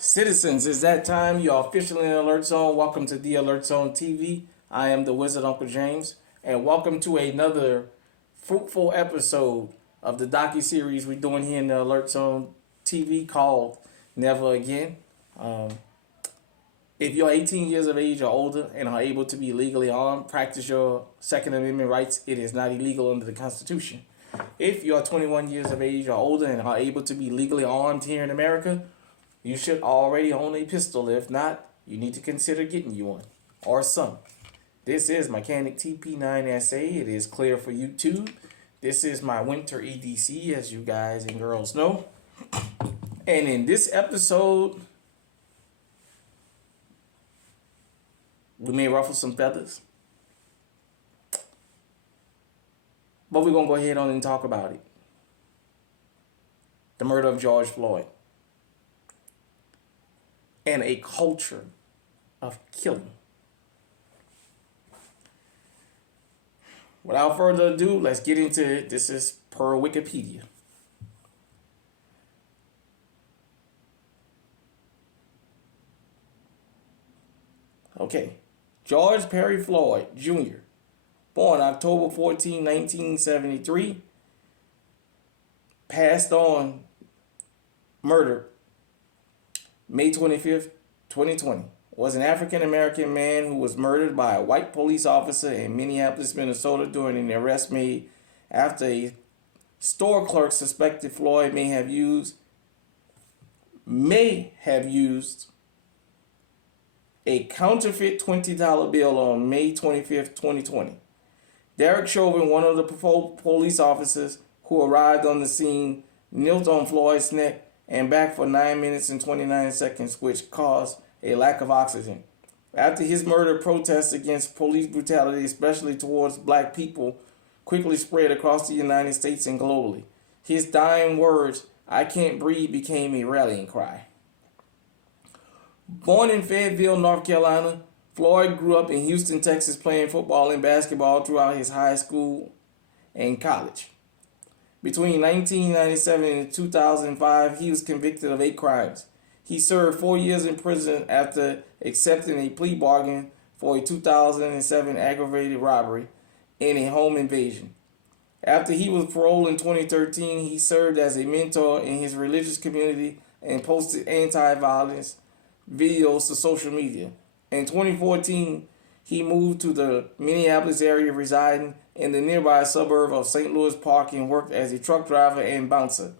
Citizens, it's that time. You're officially in Alert Zone. Welcome to the Alert Zone TV. I am the Wizard Uncle James, and welcome to another fruitful episode of the docu-series we're doing here in the Alert Zone TV called Never Again. Um, if you're 18 years of age or older and are able to be legally armed, practice your Second Amendment rights. It is not illegal under the Constitution. If you're 21 years of age or older and are able to be legally armed here in America, you should already own a pistol. If not, you need to consider getting you one or some. This is Mechanic TP9SA. It is clear for YouTube. This is my winter EDC, as you guys and girls know. And in this episode, we may ruffle some feathers, but we're going to go ahead on and talk about it. The murder of George Floyd. And a culture of killing. Without further ado, let's get into it. This is per Wikipedia. Okay. George Perry Floyd, Jr., born October 14, 1973, passed on, murdered May 25th, 2020, was an African-American man who was murdered by a white police officer in Minneapolis, Minnesota during an arrest made after a store clerk suspected Floyd may have used a counterfeit $20 bill on May 25th, 2020. Derek Chauvin, one of the police officers who arrived on the scene, knelt on Floyd's neck and back for 9 minutes and 29 seconds, which caused a lack of oxygen. After his murder, protests against police brutality, especially towards black people, quickly spread across the United States and globally. His dying words, "I can't breathe," became a rallying cry. Born in Fayetteville, North Carolina, Floyd grew up in Houston, Texas, playing football and basketball throughout his high school and college. Between 1997 and 2005, he was convicted of 8 crimes. He served 4 years in prison after accepting a plea bargain for a 2007 aggravated robbery and a home invasion. After he was paroled in 2013, he served as a mentor in his religious community and posted anti-violence videos to social media. In 2014, he moved to the Minneapolis area, residing in the nearby suburb of St. Louis Park, and worked as a truck driver and bouncer.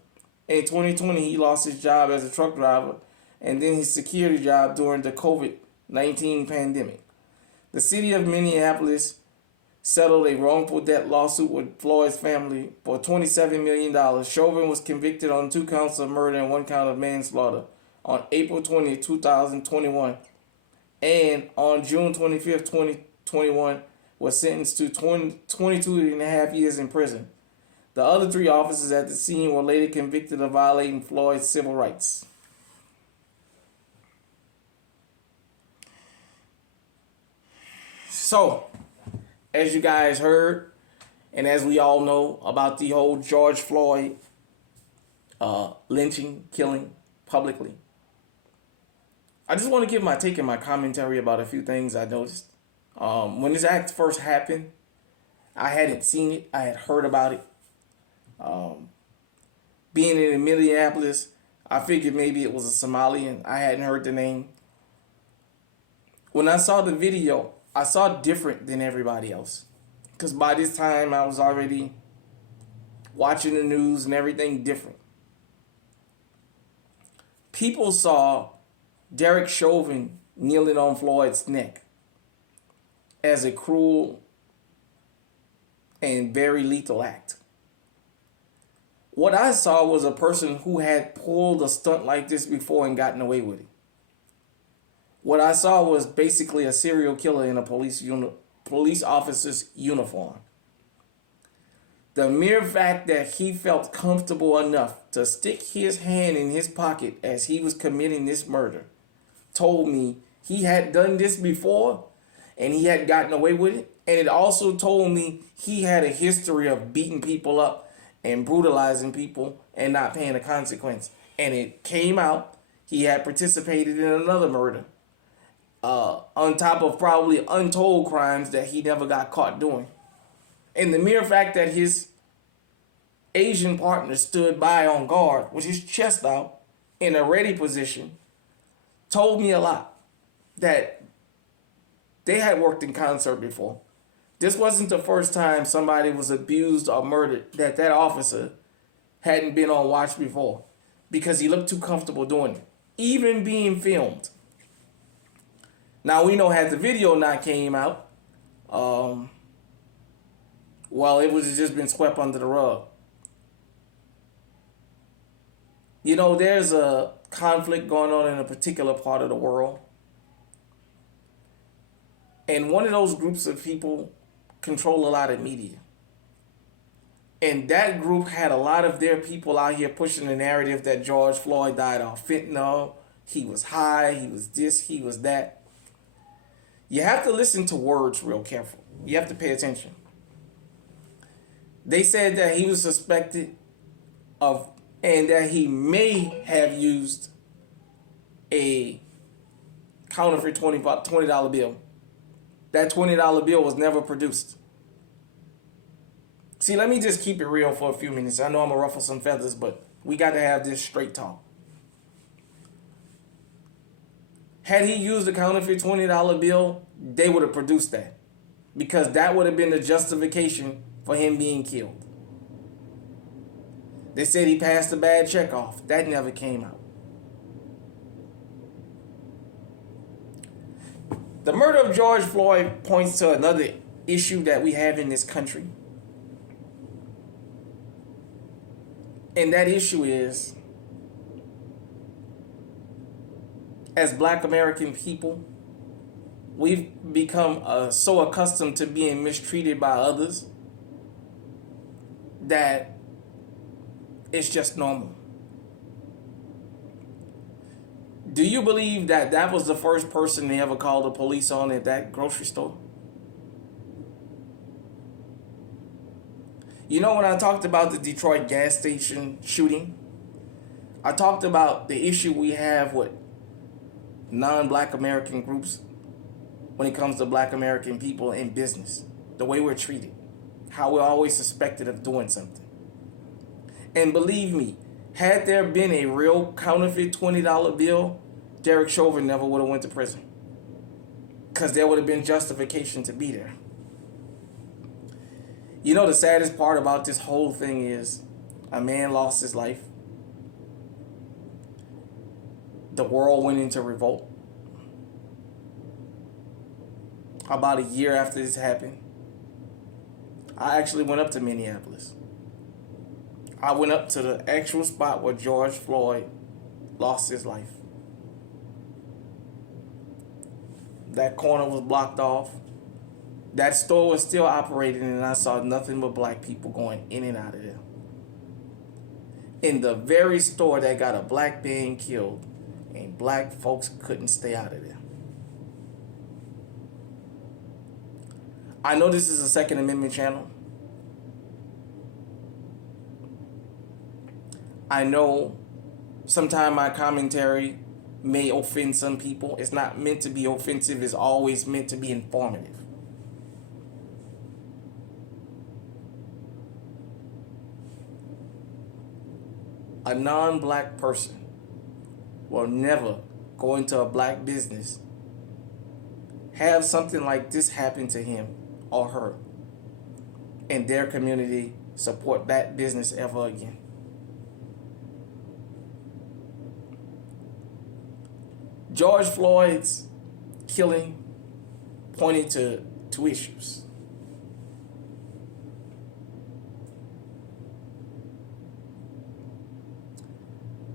In 2020, he lost his job as a truck driver and then his security job during the COVID-19 pandemic. The city of Minneapolis settled a wrongful debt lawsuit with Floyd's family for $27 million. Chauvin was convicted on 2 counts of murder and 1 count of manslaughter on April 20, 2021. And on June 25th, 2021, was sentenced to 22 and a half years in prison. The other 3 officers at the scene were later convicted of violating Floyd's civil rights. So, as you guys heard, and as we all know about the whole George Floyd lynching, killing publicly, I just want to give my take and my commentary about a few things I noticed. When this act first happened, I hadn't seen it. I had heard about it. Being in Minneapolis, I figured maybe it was a Somalian. I hadn't heard the name. When I saw the video, I saw different than everybody else. Because by this time, I was already watching the news and everything different. People saw Derek Chauvin kneeling on Floyd's neck as a cruel and very lethal act. What I saw was a person who had pulled a stunt like this before and gotten away with it. What I saw was basically a serial killer in a police officer's uniform. The mere fact that he felt comfortable enough to stick his hand in his pocket as he was committing this murder told me he had done this before and he had gotten away with it. And it also told me he had a history of beating people up and brutalizing people and not paying a consequence. And it came out. he had participated in another murder, on top of probably untold crimes that he never got caught doing. And the mere fact that his Asian partner stood by on guard with his chest out in a ready position told me a lot, that they had worked in concert before. This wasn't the first time somebody was abused or murdered that that officer hadn't been on watch before, because he looked too comfortable doing it, even being filmed. Now we know, had the video not came out, well, it would have just been swept under the rug. You know, there's a conflict going on in a particular part of the world. And one of those groups of people control a lot of media. And that group had a lot of their people out here pushing the narrative that George Floyd died off fentanyl. He was high, he was this, he was that. You have to listen to words real careful. You have to pay attention. They said that he was suspected of, and that he may have used a counterfeit $20 bill. That $20 bill was never produced. See, let me just keep it real for a few minutes. I know I'm going to ruffle some feathers, but we got to have this straight talk. Had he used a counterfeit $20 bill, they would have produced that, because that would have been the justification for him being killed. They said he passed a bad check off. That never came out. The murder of George Floyd points to another issue that we have in this country. And that issue is, as Black American people, we've become so accustomed to being mistreated by others that it's just normal. Do you believe that that was the first person they ever called the police on at that grocery store? You know, when I talked about the Detroit gas station shooting, I talked about the issue we have with non-Black American groups when it comes to Black American people in business, the way we're treated, how we're always suspected of doing something. And believe me, had there been a real counterfeit $20 bill, Derek Chauvin never would have went to prison, because there would have been justification to be there. You know, the saddest part about this whole thing is a man lost his life. The world went into revolt. About a year after this happened, I actually went up to Minneapolis. I went up to the actual spot where George Floyd lost his life. That corner was blocked off. That store was still operating, and I saw nothing but Black people going in and out of there. In the very store that got a Black man killed, and Black folks couldn't stay out of there. I know this is a Second Amendment channel. I know sometimes my commentary may offend some people. It's not meant to be offensive. It's always meant to be informative. A non-Black person will never go into a Black business, have something like this happen to him or her, and their community support that business ever again. George Floyd's killing pointed to two issues.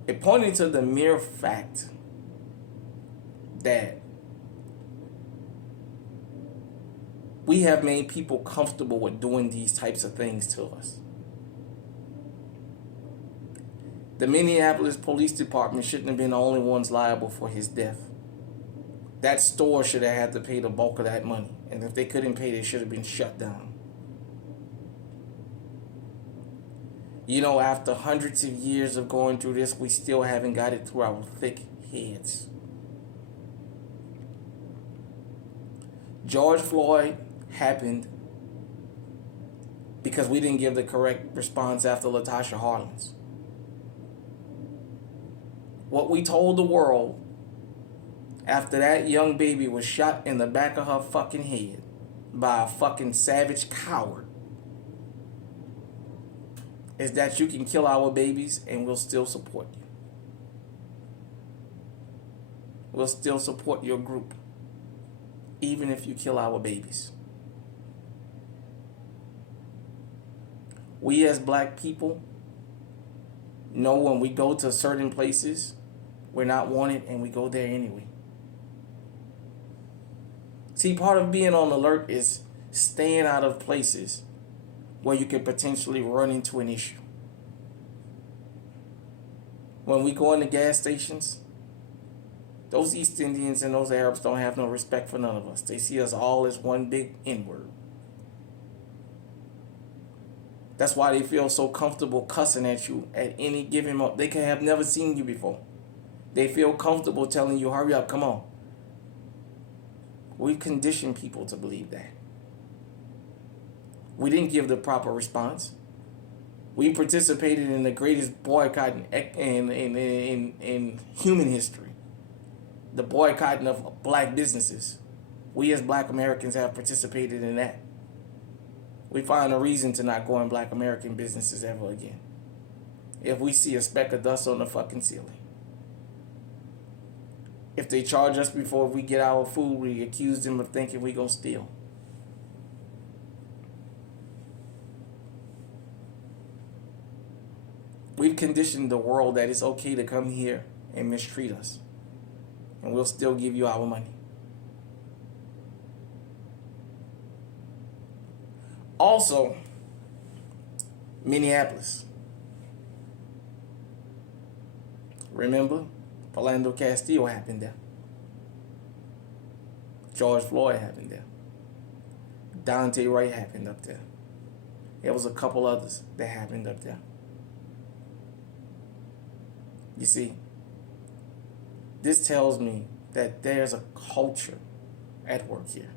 It pointed to the mere fact that we have made people comfortable with doing these types of things to us. The Minneapolis Police Department shouldn't have been the only ones liable for his death. That store should have had to pay the bulk of that money. And if they couldn't pay, they should have been shut down. You know, after hundreds of years of going through this, we still haven't got it through our thick heads. George Floyd happened because we didn't give the correct response after Latasha Harlins. What we told the world after that young baby was shot in the back of her fucking head by a fucking savage coward is that you can kill our babies and we'll still support you. We'll still support your group, even if you kill our babies. We as black people know when we go to certain places, we're not wanted and we go there anyway. See, part of being on alert is staying out of places where you could potentially run into an issue. When we go into gas stations, those East Indians and those Arabs don't have no respect for none of us. They see us all as one big N-word. That's why they feel so comfortable cussing at you at any given moment. They can have never seen you before. They feel comfortable telling you, hurry up, come on. We've conditioned people to believe that. We didn't give the proper response. We participated in the greatest boycott in human history. The boycotting of black businesses. We as black Americans have participated in that. We find a reason to not go in black American businesses ever again. If we see a speck of dust on the fucking ceiling. If they charge us before we get our food, we accuse them of thinking we gonna steal. We've conditioned the world that it's okay to come here and mistreat us. And we'll still give you our money. Also, Minneapolis. Remember, Philando Castillo happened there. George Floyd happened there. Dante Wright happened up there. There was a couple others that happened up there. You see, this tells me that there's a culture at work here.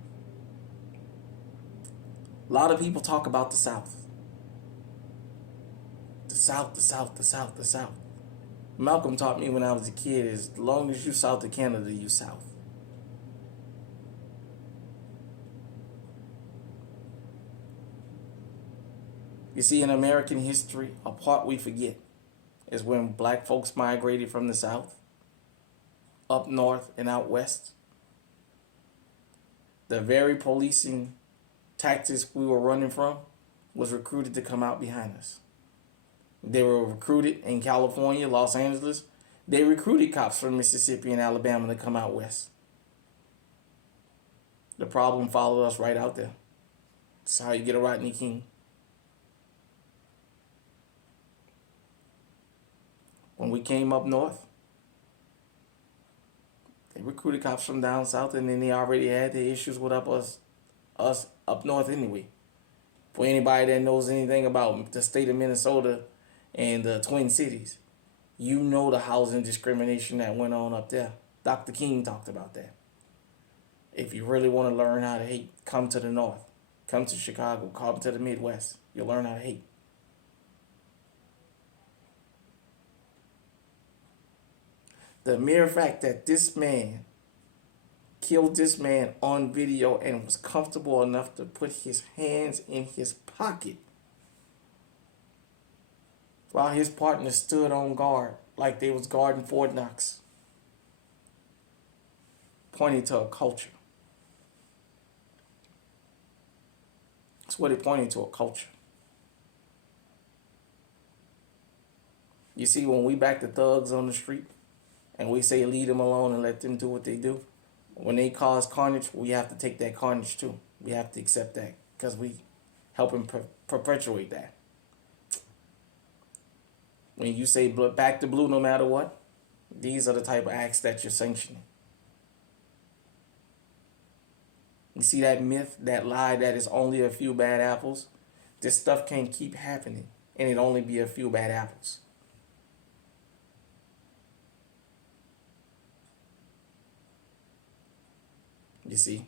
A lot of people talk about the South. The South, the South, the South, the South. Malcolm taught me when I was a kid, as long as you south of Canada, you South. You see, in American history, a part we forget is when black folks migrated from the South, up north and out west. The very policing tactics we were running from was recruited to come out behind us. They were recruited in California, Los Angeles. They recruited cops from Mississippi and Alabama to come out west. The problem followed us right out there. That's how you get a Rodney King. When we came up north, they recruited cops from down south, and then they already had the issues with us up north anyway. For anybody that knows anything about the state of Minnesota and the Twin Cities, you know the housing discrimination that went on up there. Dr. King talked about that. If you really want to learn how to hate, come to the north. Come to Chicago. Come to the Midwest. You'll learn how to hate. The mere fact that this man killed this man on video and was comfortable enough to put his hands in his pocket while his partner stood on guard like they was guarding Fort Knox, pointing to a culture. That's what it pointed to, a culture. You see, when we back the thugs on the street and we say leave them alone and let them do what they do, when they cause carnage, we have to take that carnage too. We have to accept that because we help them perpetuate that. When you say back to blue no matter what, these are the type of acts that you're sanctioning. You see that myth, that lie that it's only a few bad apples? This stuff can't keep happening and it only be a few bad apples. You see,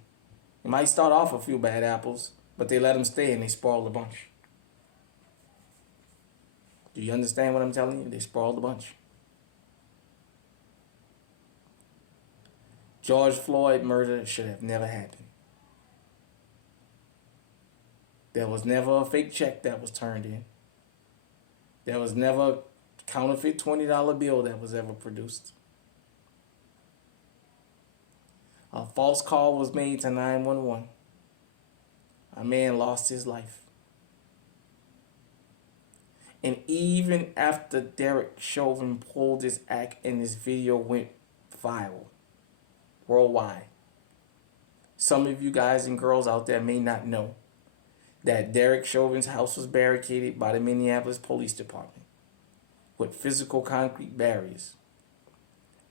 it might start off a few bad apples, but they let them stay and they spoil the bunch. Do you understand what I'm telling you? They spoil the bunch. George Floyd murder should have never happened. There was never a fake check that was turned in. There was never a counterfeit $20 bill that was ever produced. A false call was made to 911. A man lost his life. And even after Derek Chauvin pulled his act and this video went viral worldwide, some of you guys and girls out there may not know that Derek Chauvin's house was barricaded by the Minneapolis Police Department with physical concrete barriers.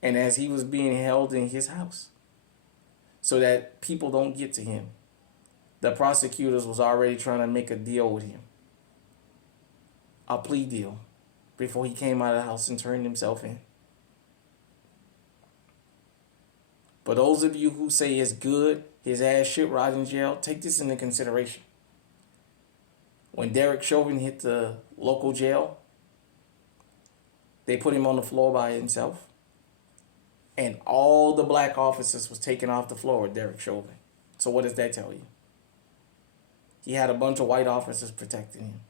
And as he was being held in his house so that people don't get to him, the prosecutors was already trying to make a deal with him. A plea deal before he came out of the house and turned himself in. But those of you who say it's good, his ass should rot in jail, take this into consideration. When Derek Chauvin hit the local jail, they put him on the floor by himself. And all the black officers was taken off the floor with Derek Chauvin. So what does that tell you? He had a bunch of white officers protecting him.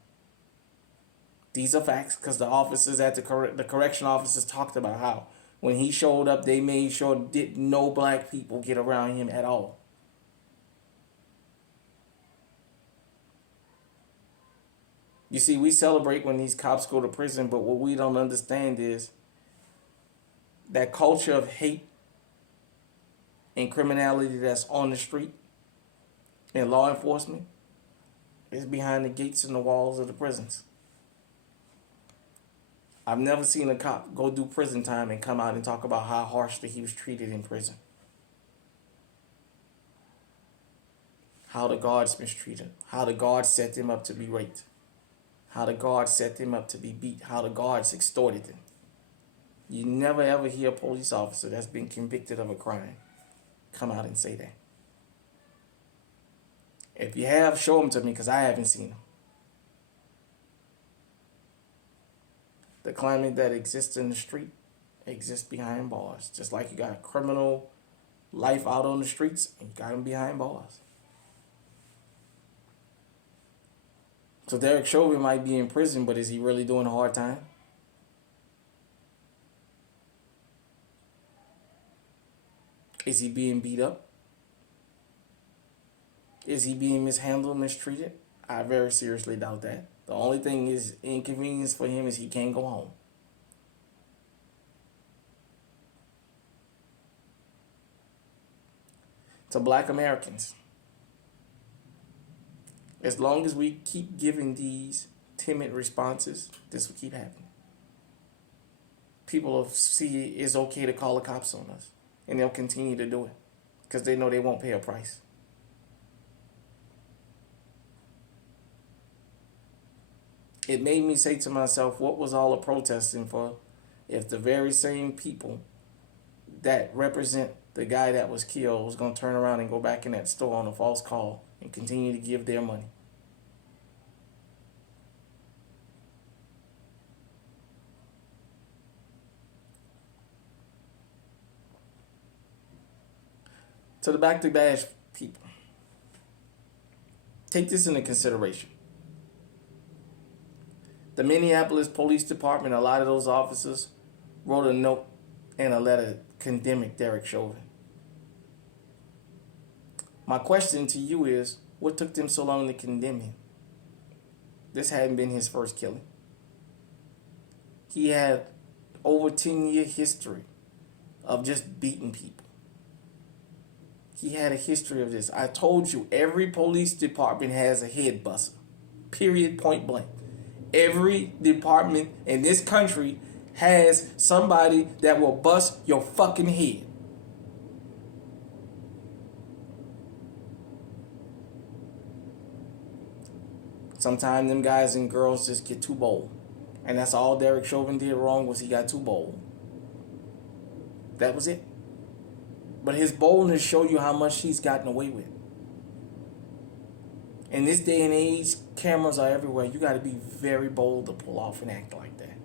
These are facts because the officers at the correction officers talked about how when he showed up, they made sure did no black people get around him at all. You see, we celebrate when these cops go to prison, but what we don't understand is that culture of hate and criminality that's on the street and law enforcement is behind the gates and the walls of the prisons. I've never seen a cop go do prison time and come out and talk about how harshly he was treated in prison. How the guards mistreated, how the guards set him up to be raped, how the guards set him up to be beat, how the guards extorted him. You never ever hear a police officer that's been convicted of a crime come out and say that. If you have, show them to me because I haven't seen them. The climate that exists in the street exists behind bars. Just like you got a criminal life out on the streets and you got them behind bars. So Derek Chauvin might be in prison, but is he really doing a hard time? Is he being beat up? Is he being mishandled, mistreated? I very seriously doubt that. The only thing is inconvenience for him is he can't go home. To black Americans, as long as we keep giving these timid responses, this will keep happening. People will see it's okay to call the cops on us, and they'll continue to do it because they know they won't pay a price. It made me say to myself, what was all the protesting for if the very same people that represent the guy that was killed was going to turn around and go back in that store on a false call and continue to give their money? To the back to bash people, take this into consideration. The Minneapolis Police Department, a lot of those officers wrote a note and a letter condemning Derek Chauvin. My question to you is, what took them so long to condemn him? This hadn't been his first killing. He had over 10-year history of just beating people. He had a history of this. I told you, every police department has a head buster. Period, point blank. Every department in this country has somebody that will bust your fucking head. Sometimes them guys and girls just get too bold. And that's all Derek Chauvin did wrong, was he got too bold. That was it. But his boldness showed you how much he's gotten away with. In this day and age, cameras are everywhere. You got to be very bold to pull off and act like that.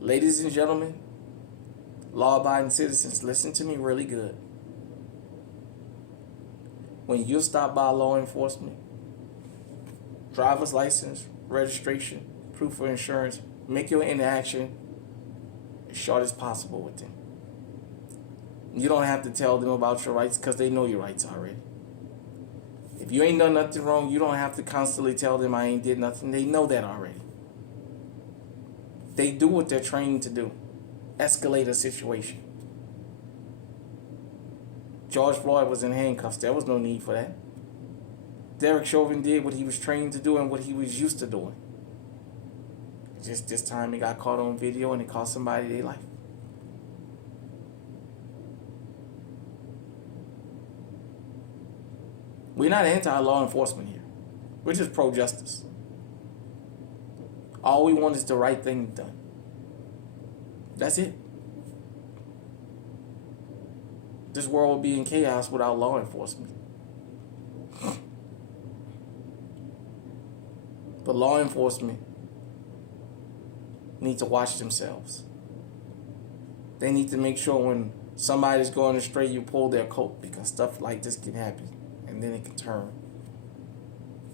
Ladies and gentlemen, law-abiding citizens, listen to me really good. When you stop by law enforcement, driver's license, registration, proof of insurance, make your interaction as short as possible with them. You don't have to tell them about your rights because they know your rights already. If you ain't done nothing wrong, you don't have to constantly tell them I ain't did nothing. They know that already. They do what they're trained to do. Escalate a situation. George Floyd was in handcuffs. There was no need for that. Derek Chauvin did what he was trained to do and what he was used to doing. Just this time he got caught on video and it cost somebody their life. We're not anti-law enforcement here. We're just pro-justice. All we want is the right thing done. That's it. This world would be in chaos without law enforcement. But law enforcement need to watch themselves. They need to make sure when somebody's going astray, you pull their coat, because stuff like this can happen. And then it can turn.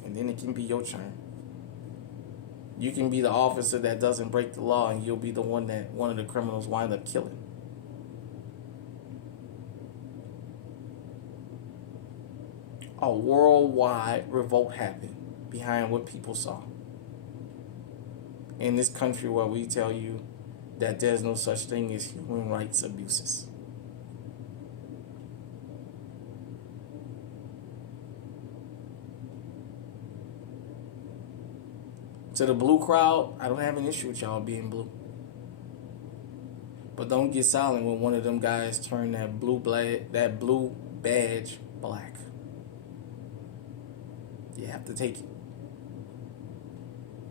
And then it can be your turn. You can be the officer that doesn't break the law, and you'll be the one that one of the criminals wind up killing. A worldwide revolt happened behind what people saw. In this country where we tell you that there's no such thing as human rights abuses. To the blue crowd, I don't have an issue with y'all being blue. But don't get silent when one of them guys turn that blue badge black. You have to take it.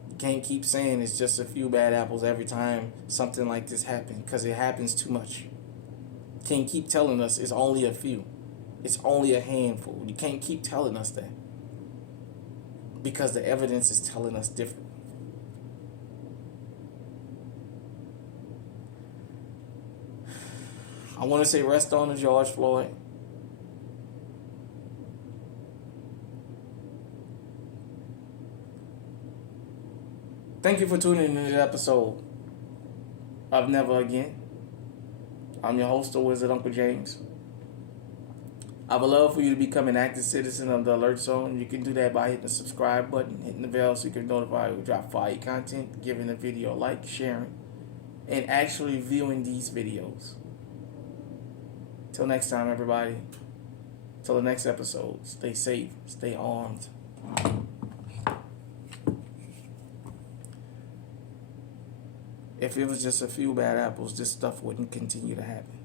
You can't keep saying it's just a few bad apples every time something like this happens, because it happens too much. You can't keep telling us it's only a few. It's only a handful. You can't keep telling us that, because the evidence is telling us different. I want to say rest on to George Floyd. Thank you for tuning in to this episode of Never Again. I'm your host, the Wizard Uncle James. I would love for you to become an active citizen of the Alert Zone. You can do that by hitting the subscribe button, hitting the bell so you can notify when we drop fire content, giving the video a like, sharing, and actually viewing these videos. Till next time, everybody. Till the next episode. Stay safe. Stay armed. If it was just a few bad apples, this stuff wouldn't continue to happen.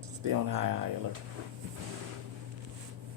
Stay on high alert.